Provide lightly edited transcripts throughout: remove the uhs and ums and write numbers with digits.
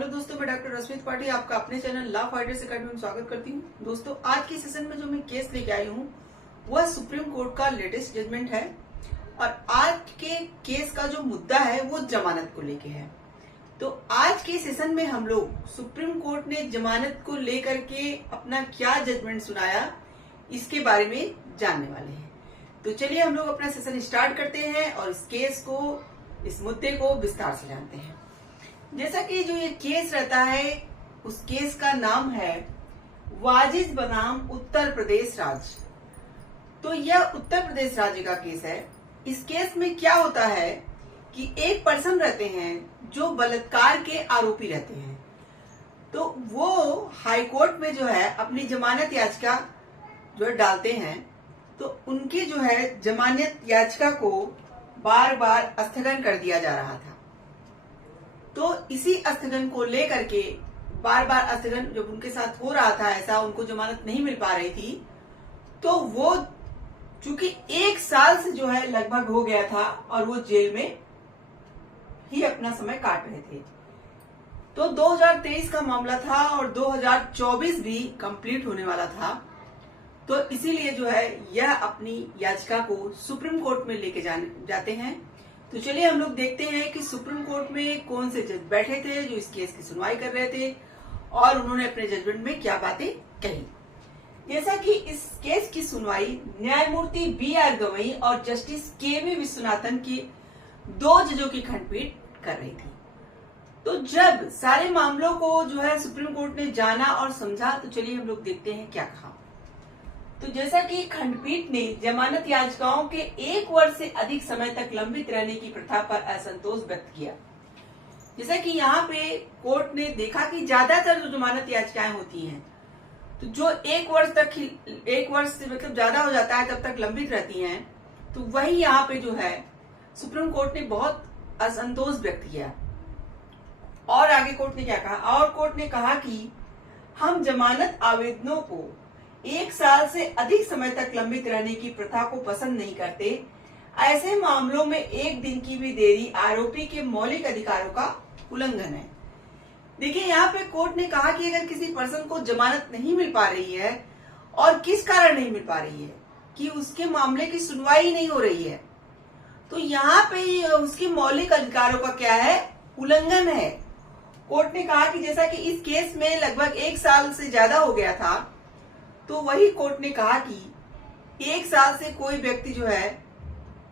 Hello दोस्तों, मैं doctor रश्मि त्रिपाठी आपका अपने चैनल लॉ फाइटर्स अकेडमी में स्वागत करती हूँ। दोस्तों, आज के सेशन में जो मैं केस लेके आई हूँ वह सुप्रीम कोर्ट का लेटेस्ट जजमेंट है और आज के केस का जो मुद्दा है वो जमानत को लेके है। तो आज के सेशन में हम लोग सुप्रीम कोर्ट ने जमानत को लेकर के अपना क्या जजमेंट सुनाया इसके बारे में जानने वाले हैं। तो चलिए हम लोग अपना सेशन स्टार्ट करते हैं और इस केस को, इस मुद्दे को विस्तार से जानते हैं। जैसा कि जो ये केस रहता है उस केस का नाम है वाजिद बनाम उत्तर प्रदेश राज्य। तो यह उत्तर प्रदेश राज्य का केस है। इस केस में क्या होता है कि एक पर्सन रहते हैं जो बलात्कार के आरोपी रहते हैं। तो वो हाई कोर्ट में जो है अपनी जमानत याचिका जो है डालते हैं। तो उनकी जो है जमानत याचिका को बार बार स्थगन कर दिया जा रहा था। तो इसी स्थगन को लेकर के बार बार स्थगन जब उनके साथ हो रहा था, ऐसा उनको जमानत नहीं मिल पा रही थी, तो वो चूंकि 1 साल से जो है लगभग हो गया था और वो जेल में ही अपना समय काट रहे थे। तो 2023 का मामला था और 2024 भी कंप्लीट होने वाला था। तो इसीलिए जो है यह अपनी याचिका को सुप्रीम कोर्ट में लेके जाते हैं। तो चलिए हम लोग देखते हैं कि सुप्रीम कोर्ट में कौन से जज बैठे थे जो इस केस की सुनवाई कर रहे थे और उन्होंने अपने जजमेंट में क्या बातें कही। जैसा कि इस केस की सुनवाई न्यायमूर्ति BR गवई और जस्टिस KV विश्वनाथन की 2 जजों की खंडपीठ कर रही थी। तो जब सारे मामलों को जो है सुप्रीम कोर्ट ने जाना और समझा, तो चलिए हम लोग देखते हैं क्या कहा। तो जैसा कि खंडपीठ ने जमानत याचिकाओं के 1 वर्ष से अधिक समय तक लंबित रहने की प्रथा पर असंतोष व्यक्त किया। जैसा कि यहाँ पे कोर्ट ने देखा कि ज्यादातर जो जमानत याचिकाएं होती हैं तो जो 1 वर्ष तक, 1 वर्ष से मतलब ज्यादा हो जाता है तब तक लंबित रहती हैं, तो वही यहाँ पे जो है सुप्रीम कोर्ट ने बहुत असंतोष व्यक्त किया। और आगे कोर्ट ने क्या कहा, और कोर्ट ने कहा कि हम जमानत आवेदनों को 1 साल से अधिक समय तक लंबित रहने की प्रथा को पसंद नहीं करते। ऐसे मामलों में 1 दिन की भी देरी आरोपी के मौलिक अधिकारों का उल्लंघन है। देखिए, यहाँ पे कोर्ट ने कहा कि अगर किसी पर्सन को जमानत नहीं मिल पा रही है और किस कारण नहीं मिल पा रही है कि उसके मामले की सुनवाई नहीं हो रही है, तो यहाँ पे उसके मौलिक अधिकारों का क्या है, उल्लंघन है। कोर्ट ने कहा कि जैसा कि इस केस में लगभग 1 साल से ज्यादा हो गया था, तो वही कोर्ट ने कहा कि 1 साल से कोई व्यक्ति जो है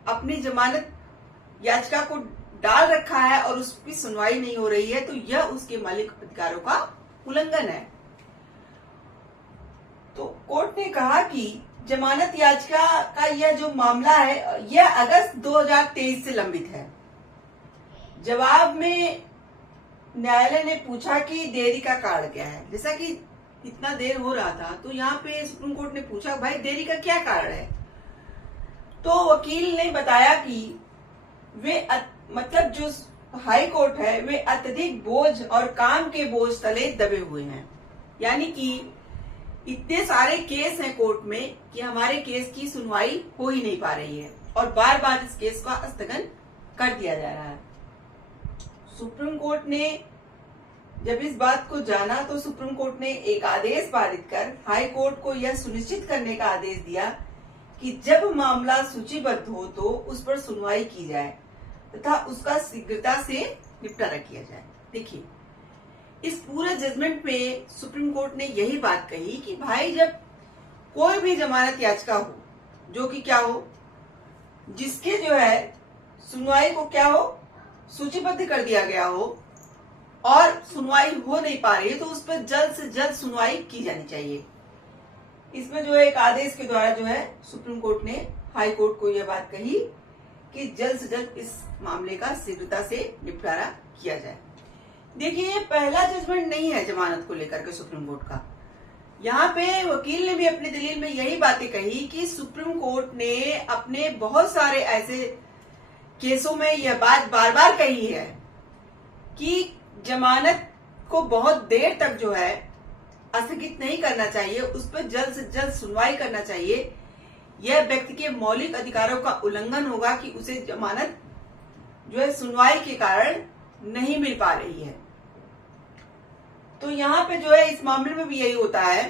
अपनी जमानत याचिका को डाल रखा है और उसकी सुनवाई नहीं हो रही है, तो यह उसके मौलिक अधिकारों का उल्लंघन है। तो कोर्ट ने कहा कि जमानत याचिका का यह जो मामला है यह अगस्त 2023 से लंबित है। जवाब में न्यायालय ने पूछा कि देरी का कारण क्या है। जैसा कि इतना देर हो रहा था, तो यहाँ पे सुप्रीम कोर्ट ने पूछा भाई देरी का क्या कारण है। तो वकील ने बताया कि वे मतलब जो हाई कोर्ट है वे अत्यधिक बोझ और काम के बोझ तले दबे हुए हैं। यानी कि इतने सारे केस हैं कोर्ट में कि हमारे केस की सुनवाई हो ही नहीं पा रही है और बार बार इस केस का स्थगन कर दिया जा रहा है। सुप्रीम कोर्ट ने जब इस बात को जाना तो सुप्रीम कोर्ट ने एक आदेश पारित कर हाई कोर्ट को यह सुनिश्चित करने का आदेश दिया कि जब मामला सूचीबद्ध हो तो उस पर सुनवाई की जाए तथा उसका शीघ्रता से निपटारा किया जाए। देखिए, इस पूरे जजमेंट में सुप्रीम कोर्ट ने यही बात कही कि भाई जब कोई भी जमानत याचिका हो जो कि क्या हो, जिसके जो है सुनवाई को क्या हो, सूचीबद्ध कर दिया गया हो और सुनवाई हो नहीं पा रही है, तो उस पर जल्द से जल्द सुनवाई की जानी चाहिए। इसमें जो है एक आदेश के द्वारा जो है सुप्रीम कोर्ट ने हाई कोर्ट को यह बात कही कि जल्द से जल्द इस मामले का शीघ्रता से निपटारा किया जाए। देखिए, ये पहला जजमेंट नहीं है जमानत को लेकर के सुप्रीम कोर्ट का। यहाँ पे वकील ने भी अपनी दलील में यही बातें कही कि सुप्रीम कोर्ट ने अपने बहुत सारे ऐसे केसों में यह बात बार बार कही है कि जमानत को बहुत देर तक जो है स्थगित नहीं करना चाहिए, उस पर जल्द से जल्द सुनवाई करना चाहिए। यह व्यक्ति के मौलिक अधिकारों का उल्लंघन होगा कि उसे जमानत जो है सुनवाई के कारण नहीं मिल पा रही है। तो यहाँ पे जो है इस मामले में भी यही होता है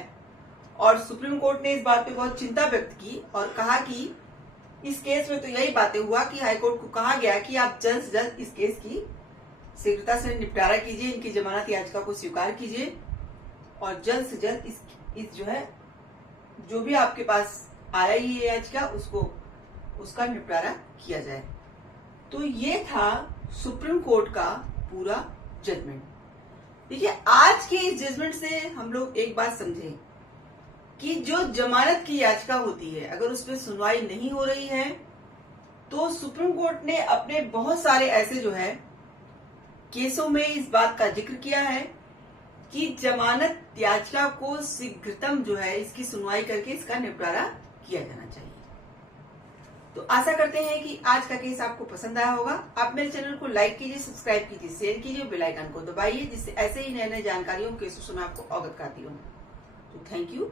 और सुप्रीम कोर्ट ने इस बात पे बहुत चिंता व्यक्त की और कहा कि इस केस में तो यही बातें हुआ कि हाईकोर्ट को कहा गया कि आप जल्द से जल्द इस केस की शीघ्रता से निपटारा कीजिए, इनकी जमानत याचिका को स्वीकार कीजिए और जल्द से जल्द इस जो है जो भी आपके पास आया ही है याचिका उसका निपटारा किया जाए। तो ये था सुप्रीम कोर्ट का पूरा जजमेंट। देखिए, आज के इस जजमेंट से हम लोग एक बात समझे कि जो जमानत की याचिका होती है अगर उस पर सुनवाई नहीं हो रही है तो सुप्रीम कोर्ट ने अपने बहुत सारे ऐसे जो है केसों में इस बात का जिक्र किया है कि जमानत याचिका को शीघ्रतम जो है इसकी सुनवाई करके इसका निपटारा किया जाना चाहिए। तो आशा करते हैं कि आज का केस आपको पसंद आया होगा। आप मेरे चैनल को लाइक कीजिए, सब्सक्राइब कीजिए, शेयर कीजिए, बेल आइकन को दबाइए जिससे ऐसे ही नए नए जानकारियों केसों से मैं आपको अवगत कराती रहूं। तो थैंक यू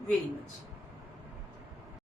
very much.